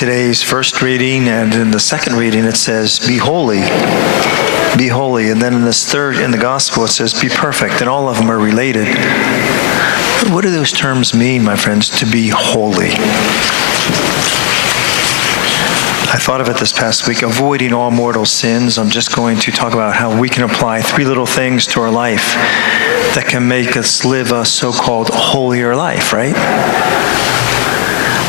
today's first reading, and in the second reading it says, be holy. Be holy. And then in this third, in the gospel, it says, be perfect. And all of them are related. What do those terms mean, my friends, to be holy? I thought of it this past week, avoiding all mortal sins. I'm just going to talk about how we can apply 3 little things to our life that can make us live a so-called holier life, right?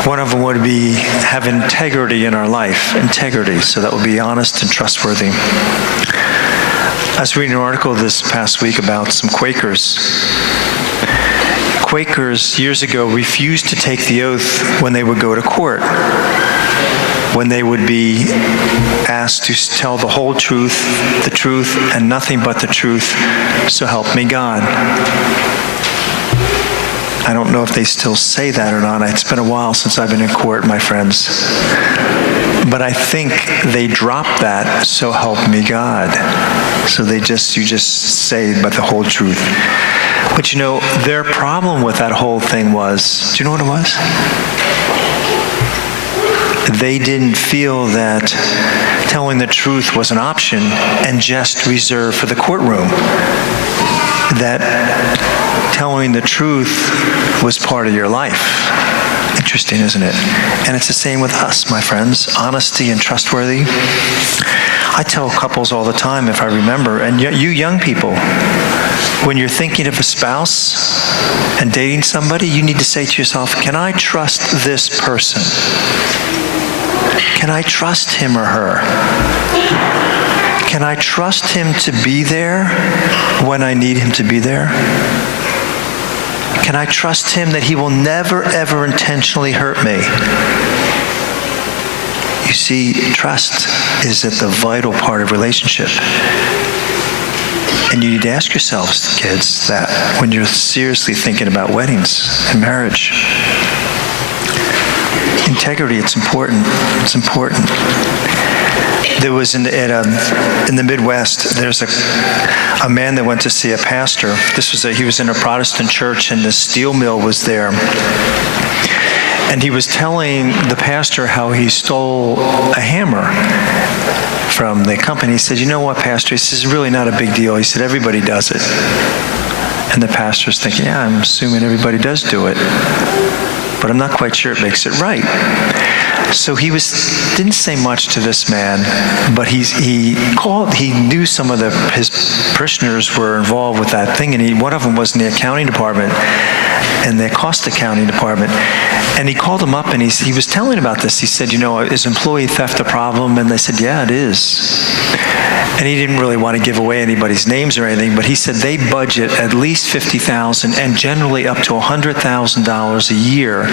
One of them would be have integrity in our life. Integrity, so that would be honest and trustworthy. I was reading an article this past week about some Quakers. Quakers years ago refused to take the oath when they would go to court, when they would be asked to tell the whole truth, and nothing but the truth, so help me God. I don't know if they still say that or not. It's been a while since I've been in court, my friends. But I think they dropped that, so help me God. So you just say but the whole truth. But their problem with that whole thing was, do you know what it was? They didn't feel that telling the truth was an option and just reserved for the courtroom. That telling the truth was part of your life. Interesting, isn't it? And it's the same with us, my friends. Honesty and trustworthy. I tell couples all the time, if I remember, and you young people, when you're thinking of a spouse and dating somebody, you need to say to yourself, can I trust this person? Can I trust him or her? Can I trust him to be there when I need him to be there? Can I trust him that he will never, ever intentionally hurt me? You see, trust is at the vital part of relationship. And you need to ask yourselves, kids, that when you're seriously thinking about weddings and marriage. Integrity, it's important. It's important. There was in the Midwest, there's a man that went to see a pastor. He was in a Protestant church, and the steel mill was there. And he was telling the pastor how he stole a hammer from the company. He said, you know what, pastor? He says, it's really not a big deal. He said, everybody does it. And the pastor's thinking, yeah, I'm assuming everybody does do it. But I'm not quite sure it makes it right. So he didn't say much to this man, but he knew some of his parishioners were involved with that thing, and one of them was in the accounting department, in the cost accounting department. And he called him up, and he was telling about this. He said, is employee theft a problem? And they said, yeah, it is. And he didn't really want to give away anybody's names or anything, but he said they budget at least $50,000 and generally up to $100,000 a year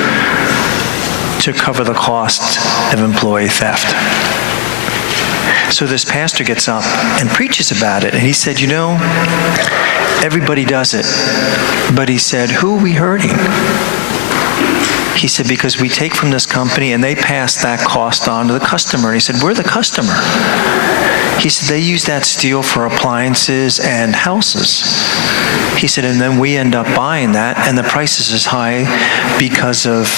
to cover the cost of employee theft. So this pastor gets up and preaches about it, and he said, everybody does it. But he said, who are we hurting? He said, because we take from this company and they pass that cost on to the customer. And he said, we're the customer. He said, they use that steel for appliances and houses. He said, and then we end up buying that, and the price is as high because of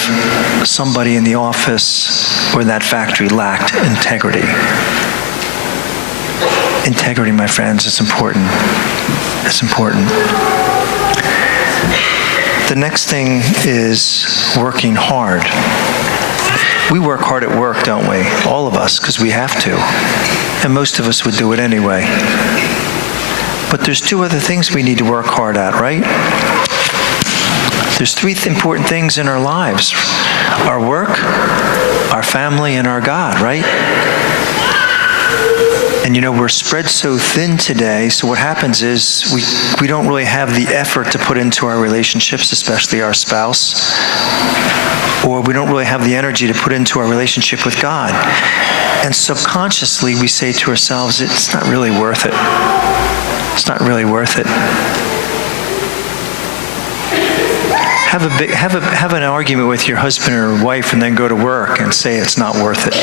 somebody in the office or that factory lacked integrity. Integrity, my friends, is important. It's important. The next thing is working hard. We work hard at work, don't we? All of us, because we have to. And most of us would do it anyway. But there's 2 other things we need to work hard at, right? There's 3 important things in our lives. Our work, our family, and our God, right? And we're spread so thin today, so what happens is we don't really have the effort to put into our relationships, especially our spouse, or we don't really have the energy to put into our relationship with God. And subconsciously we say to ourselves, it's not really worth it. It's not really worth it. Have an argument with your husband or wife and then go to work and say it's not worth it.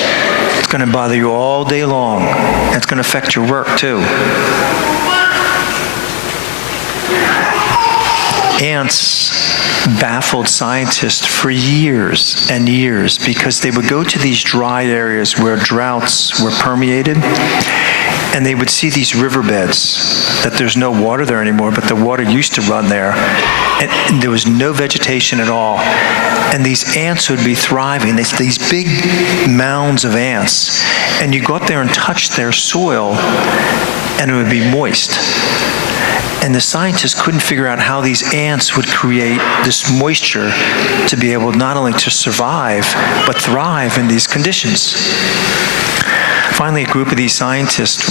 It's going to bother you all day long. And it's going to affect your work too. Ants baffled scientists for years and years, because they would go to these dry areas where droughts were permeated, and they would see these riverbeds that there's no water there anymore, but the water used to run there, and there was no vegetation at all. And these ants would be thriving, these big mounds of ants. And you go up there and touch their soil, and it would be moist. And the scientists couldn't figure out how these ants would create this moisture to be able not only to survive, but thrive in these conditions. Finally, a group of these scientists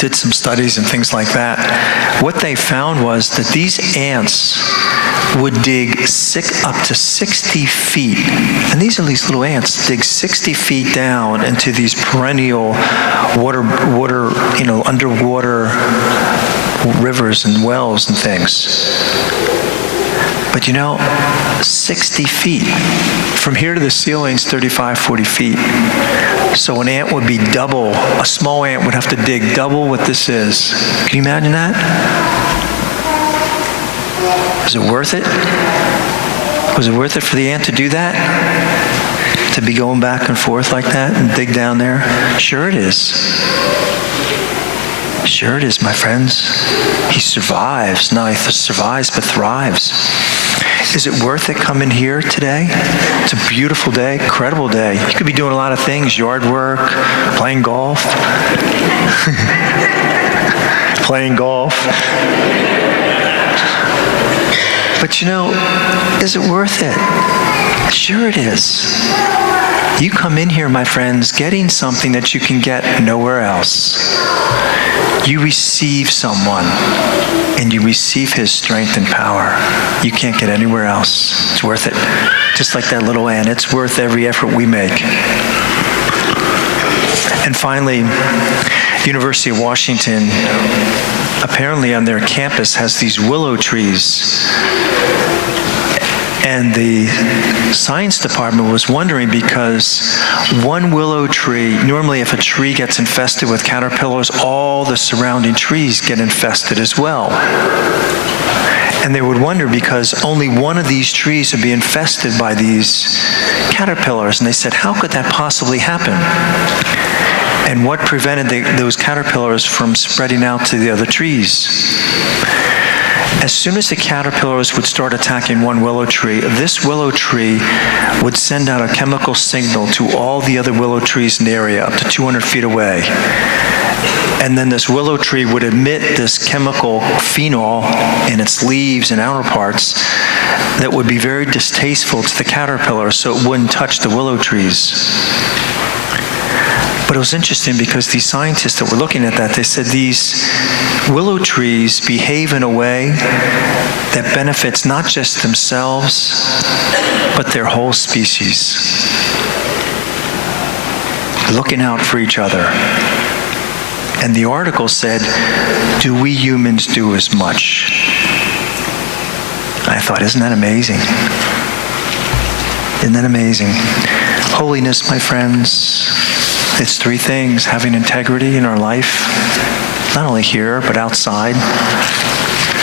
did some studies and things like that. What they found was that these ants would dig up to 60 feet. And these are these little ants, dig 60 feet down into these perennial underwater rivers and wells and things. But 60 feet. From here to the ceiling's 35, 40 feet. So an ant would be double, a small ant would have to dig double what this is. Can you imagine that? Was it worth it? Was it worth it for the ant to do that? To be going back and forth like that and dig down there? Sure it is. Sure it is, my friends. He survives. Not only survives, but thrives. Is it worth it coming here today? It's a beautiful day, incredible day. You could be doing a lot of things, yard work, playing golf. Playing golf. But is it worth it? Sure it is. You come in here, my friends, getting something that you can get nowhere else. You receive someone, and you receive his strength and power. You can't get anywhere else. It's worth it. Just like that little ant, it's worth every effort we make. And finally, University of Washington, apparently on their campus, has these willow trees. And the science department was wondering, because one willow tree, normally if a tree gets infested with caterpillars, all the surrounding trees get infested as well. And they would wonder, because only one of these trees would be infested by these caterpillars. And they said, how could that possibly happen? And what prevented those caterpillars from spreading out to the other trees? As soon as the caterpillars would start attacking one willow tree, this willow tree would send out a chemical signal to all the other willow trees in the area, up to 200 feet away. And then this willow tree would emit this chemical phenol in its leaves and outer parts that would be very distasteful to the caterpillar, so it wouldn't touch the willow trees. But it was interesting, because these scientists that were looking at that, they said these willow trees behave in a way that benefits not just themselves, but their whole species. Looking out for each other. And the article said, do we humans do as much? I thought, isn't that amazing? Isn't that amazing? Holiness, my friends, it's three things: having integrity in our life, not only here, but outside.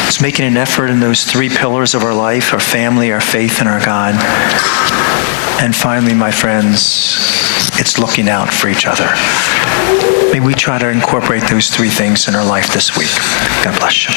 It's making an effort in those three pillars of our life: our family, our faith, and our God. And finally, my friends, it's looking out for each other. May we try to incorporate those three things in our life this week. God bless you.